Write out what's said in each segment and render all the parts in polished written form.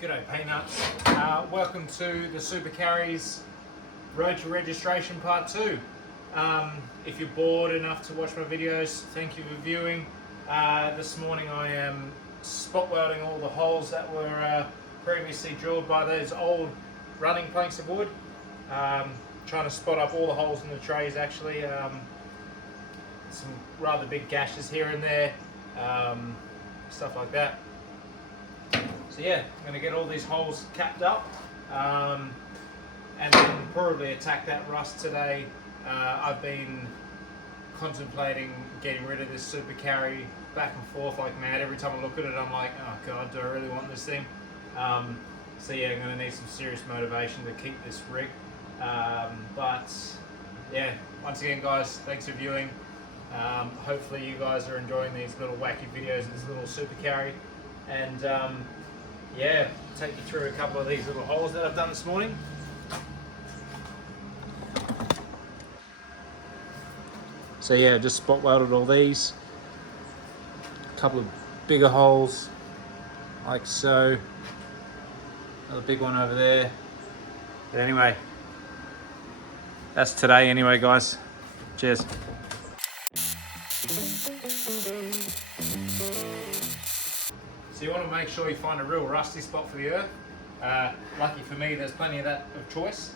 G'day Peanuts. Welcome to the Super Carries Road to Registration Part 2. If you're bored enough to watch my videos, thank you for viewing. This morning I am spot welding all the holes that were previously drilled by those old running planks of wood. Trying to spot up all the holes in the trays actually. Some rather big gashes here and there, stuff like that. So yeah, I'm going to get all these holes capped up and then probably attack that rust today. I've been contemplating getting rid of this Super Carry back and forth like mad. Every time I look at it I'm like, oh god, do I really want this thing? So yeah, I'm going to need some serious motivation to keep this rig. But yeah, once again guys, thanks for viewing. Hopefully you guys are enjoying these little wacky videos, this little Super Carry. And yeah, take you through a couple of these little holes that I've done this morning. So yeah, just spot welded all these. A couple of bigger holes, like so. Another big one over there. But anyway, that's today anyway, guys. Cheers. So you want to make sure you find a real rusty spot for the earth. Lucky for me, there's plenty of that of choice.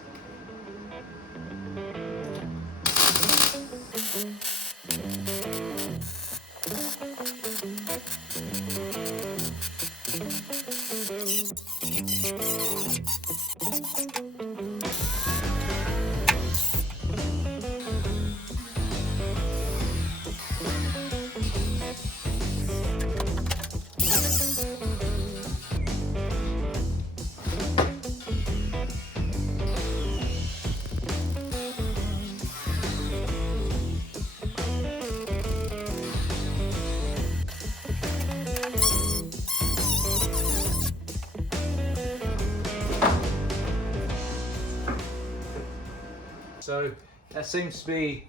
So that seems to be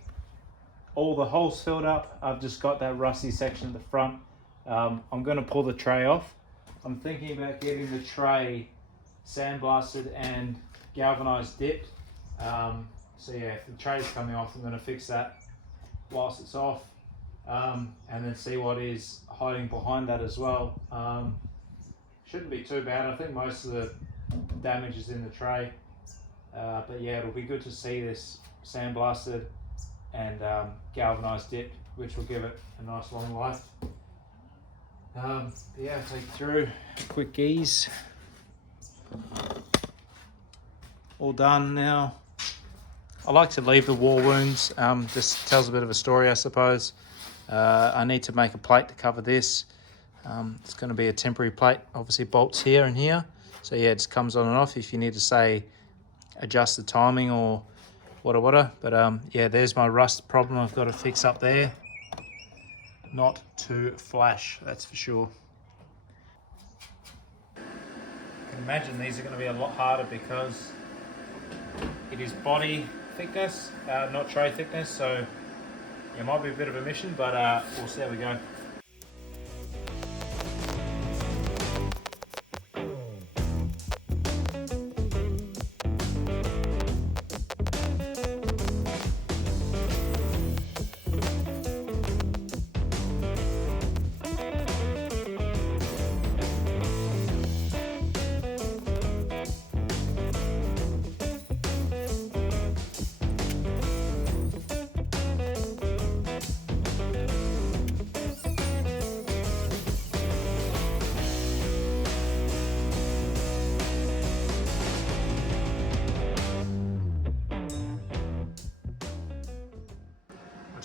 all the holes filled up. I've just got that rusty section at the front. I'm going to pull the tray off. I'm thinking about getting the tray sandblasted and galvanized dipped. So yeah, if the tray's coming off, I'm going to fix that whilst it's off, and then see what is hiding behind that as well. Shouldn't be too bad. I think most of the damage is in the tray. But yeah, it'll be good to see this sandblasted and galvanized dip, which will give it a nice long life. Yeah, I'll take you through a quick ease. All done now. I like to leave the wall wounds, just tells a bit of a story, I suppose. I need to make a plate to cover this. It's going to be a temporary plate, obviously bolts here and here. So yeah, it just comes on and off if you need to say adjust the timing or whatever. But yeah, there's my rust problem I've got to fix up there. Not to flash, that's for sure. I can imagine these are going to be a lot harder because it is body thickness, not tray thickness, so it might be a bit of a mission, but we'll see how we go.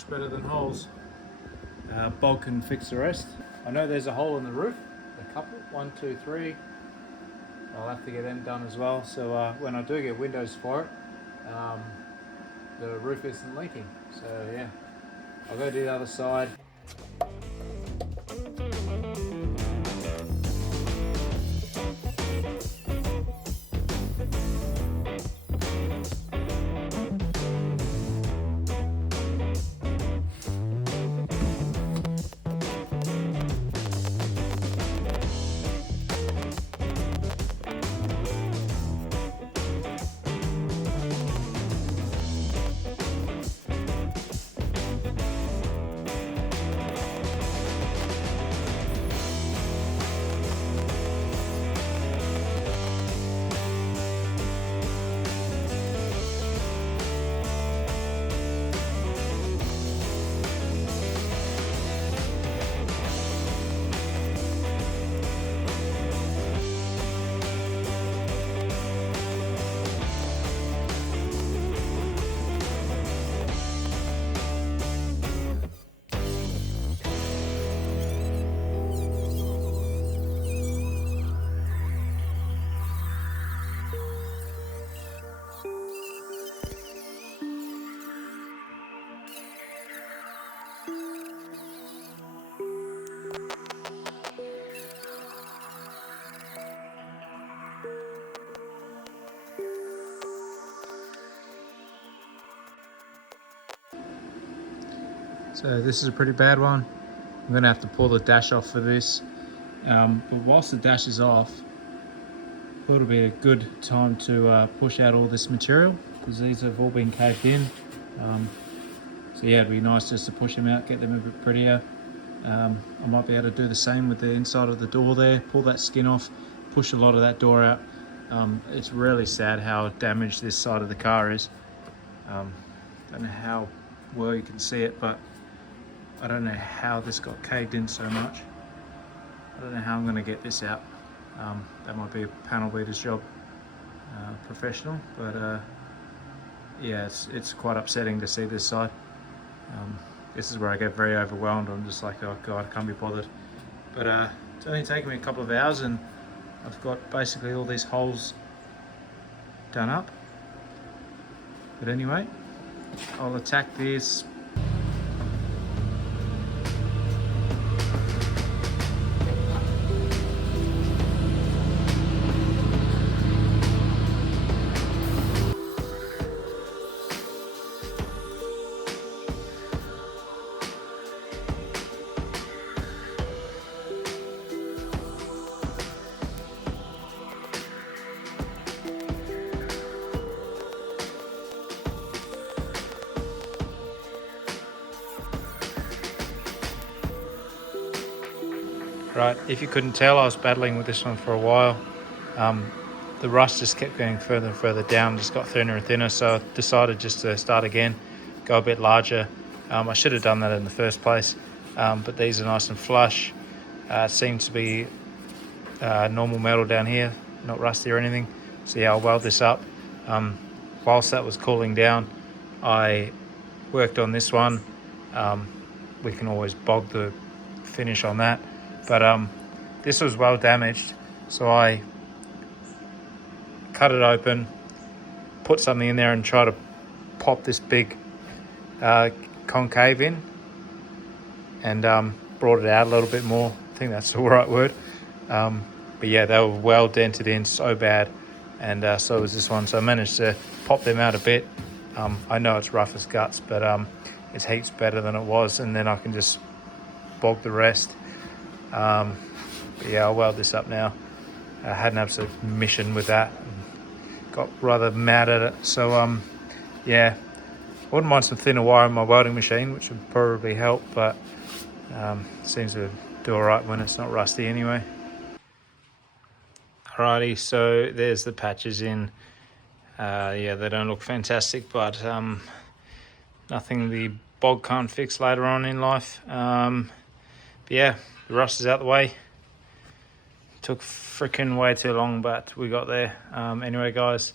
Better than holes. Bolt can fix the rest. I know there's a hole in the roof, a couple, 1, 2, 3. I'll have to get them done as well. So when I do get windows for it, the roof isn't leaking. So yeah, I'll go do the other side. So this is a pretty bad one. I'm gonna have to pull the dash off for this. But whilst the dash is off, I thought it'd be a good time to push out all this material because these have all been caved in. So yeah, it'd be nice just to push them out, get them a bit prettier. I might be able to do the same with the inside of the door there, pull that skin off, push a lot of that door out. It's really sad how damaged this side of the car is. Don't know how well you can see it, but I don't know how this got caved in so much. I don't know how I'm going to get this out. That might be a panel beater's job, professional, but yeah, it's quite upsetting to see this side. This is where I get very overwhelmed. I'm just like, oh God, I can't be bothered. But it's only taken me a couple of hours and I've got basically all these holes done up. But anyway, I'll attack this. Right, if you couldn't tell, I was battling with this one for a while. The rust just kept getting further and further down, just got thinner and thinner, so I decided just to start again, go a bit larger. I should have done that in the first place, but these are nice and flush. Seem to be normal metal down here, not rusty or anything. So yeah, I'll weld this up. Whilst that was cooling down, I worked on this one. We can always bog the finish on that. But this was well damaged, so I cut it open, put something in there and try to pop this big concave in, and brought it out a little bit more. I think that's the right word. But yeah, they were well dented in so bad, and so was this one. So I managed to pop them out a bit. I know it's rough as guts, but it's heaps better than it was, and then I can just bog the rest. But yeah, I'll weld this up now. I had an absolute mission with that. Got rather mad at it. So yeah, I wouldn't mind some thinner wire in my welding machine, which would probably help, but seems to do all right when it's not rusty anyway. Alrighty, so there's the patches in. Yeah, they don't look fantastic, but nothing the bog can't fix later on in life. But yeah, the rust is out the way. Took freaking way too long, but we got there. Anyway, guys,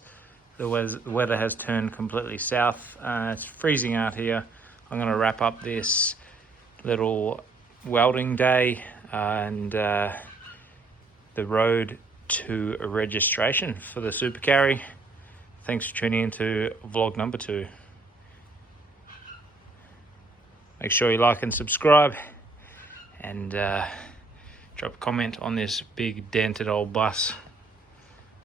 the weather has turned completely south. It's freezing out here. I'm going to wrap up this little welding day and the road to a registration for the Super Carry. Thanks for tuning in to vlog number 2. Make sure you like and subscribe, and drop a comment on this big dented old bus.